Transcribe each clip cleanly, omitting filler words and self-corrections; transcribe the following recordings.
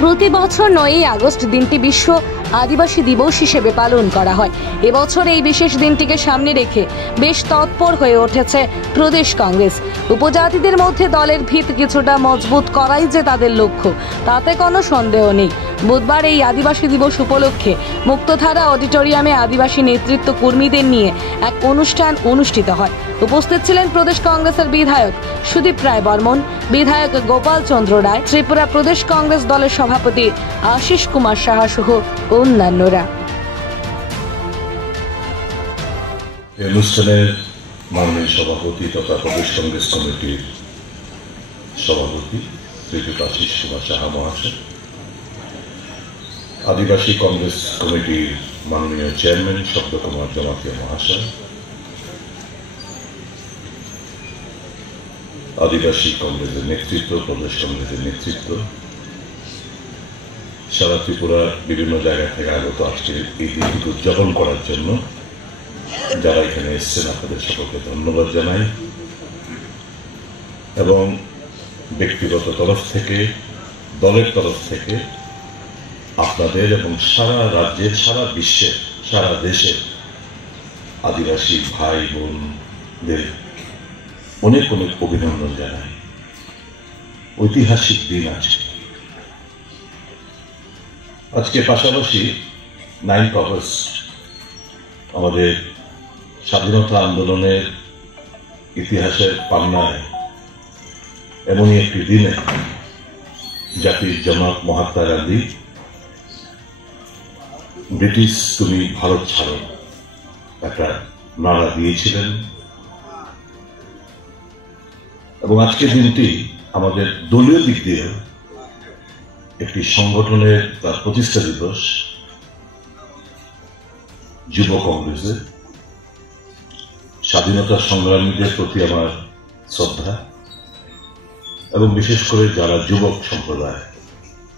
প্রতি বছর 9ই আগস্ট দিনটি বিশ্ব আদিবাসী দিবস হিসেবে পালন করা হয়। এবছর এই বিশেষ দিনটিকে সামনে রেখে বেশ তৎপর হয়ে উঠেছে প্রদেশ কংগ্রেস। উপজাতিদের মধ্যে দলের ভিত কিছুটা মজবুত করাই যে তাদের লক্ষ্য, তাতে কোনো সন্দেহ নেই। বুধবার এই আদিবাসী দিবস উপলক্ষে মুক্তধারা অডিটোরিয়ামে আদিবাসী নেতৃত্ব কর্মীদের নিয়ে এক অনুষ্ঠান অনুষ্ঠিত হয়। উপস্থিত ছিলেন প্রদেশ কংগ্রেসের বিধায়ক সুদীপ রায় বর্মন, বিধায়ক গোপাল চন্দ্র রায়, ত্রিপুরা প্রদেশ কংগ্রেস দলের সভাপতি আশিস কুমার সাহা সহ অন্যান্যরা। অনুষ্ঠানের মাননীয় সভাপতি তথা প্রদেশ কংগ্রেস কমিটির সভাপতি শ্রীযুক্ত আশিস কুমার সাহা মহাশয়, আদিবাসী কংগ্রেস কমিটির মাননীয় চেয়ারম্যান শব্দ কুমার জমাতিয়া মহাশয়, আদিবাসী কংগ্রেসের নেতৃত্ব, প্রদেশ কংগ্রেসের নেতৃত্ব, সারা ত্রিপুরা বিভিন্ন জায়গা থেকে আগত আজকে এই দিনটি উদযাপন করার জন্য যারা এখানে এসছেন আপনাদের সকলকে ধন্যবাদ জানাই এবং ব্যক্তিগত তরফ থেকে, দলের তরফ থেকে আপনাদের এবং সারা রাজ্যের, সারা বিশ্বের, সারা দেশের আদিবাসী ভাই বোনদের অনেক অনেক অভিনন্দন জানাই। ঐতিহাসিক দিন আজকে পাশাপাশি 9 আগস্ট আমাদের স্বাধীনতা আন্দোলনের ইতিহাসের পান্নায় এমনই একটি দিনে জাতির জনক মহাত্মা গান্ধী ব্রিটিশ তুমি ভারত ছাড়ো একটা নারা দিয়েছিলেন এবং আজকের দিনটি আমাদের দলীয় দিক দিয়ে একটি সংগঠনের তার প্রতিষ্ঠা দিবস। যুব কংগ্রেসের স্বাধীনতা সংগ্রামীদের প্রতি আমার শ্রদ্ধা এবং বিশেষ করে যারা যুবক সম্প্রদায়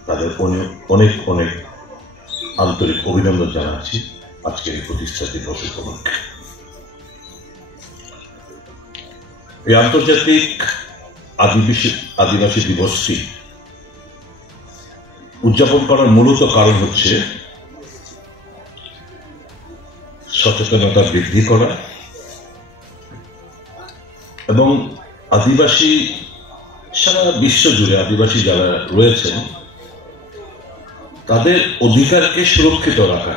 তাদের অনেক অনেক আন্তরিক অভিনন্দন জানাচ্ছি আজকের এই প্রতিষ্ঠা দিবস উপলক্ষে। এই আন্তর্জাতিক আদিবাসী দিবসটি উদযাপন করার মূলত কারণ হচ্ছে সচেতনতা বৃদ্ধি করা এবং আদিবাসী সারা বিশ্ব জুড়ে আদিবাসী যারা রয়েছেন তাদের অধিকারকে সুরক্ষিত রাখা,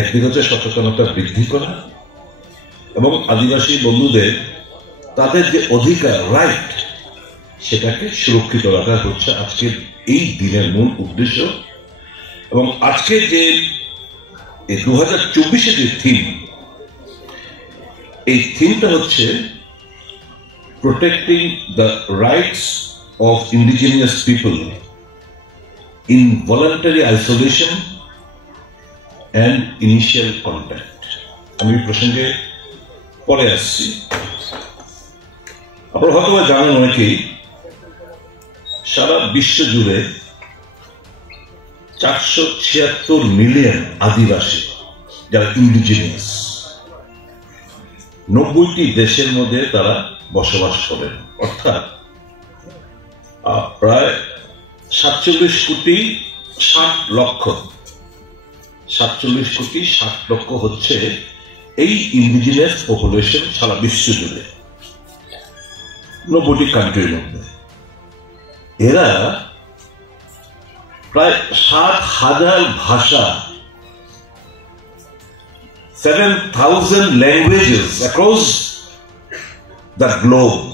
একদিকে হচ্ছে সচেতনতা বৃদ্ধি করা এবং আদিবাসী বন্ধুদের তাদের যে অধিকার, রাইট, সেটাকে সুরক্ষিত রাখা হচ্ছে আজকের এই দিনের মূল উদ্দেশ্য। এবং আজকে যে 2024 যে থিম, এই থিমটা হচ্ছে protecting the rights of indigenous people in voluntary isolation and initial contact. আমি প্রসঙ্গে পরে আসছি। আপনারা হয়তো জানেন অনেকেই সারা বিশ্ব জুড়ে 476 মিলিয়ন আদিবাসী যারা ইন্ডিজিনিয়াস 90টি দেশের মধ্যে তারা বসবাস করেন, অর্থাৎ প্রায় 47 কোটি 60 লক্ষ হচ্ছে এই ইন্ডিজিনিয়াস পপুলেশন সারা বিশ্ব জুড়ে 90টি কান্ট্রির মধ্যে। এরা প্রায় 7,000 ভাষা, 7,000 languages across the globe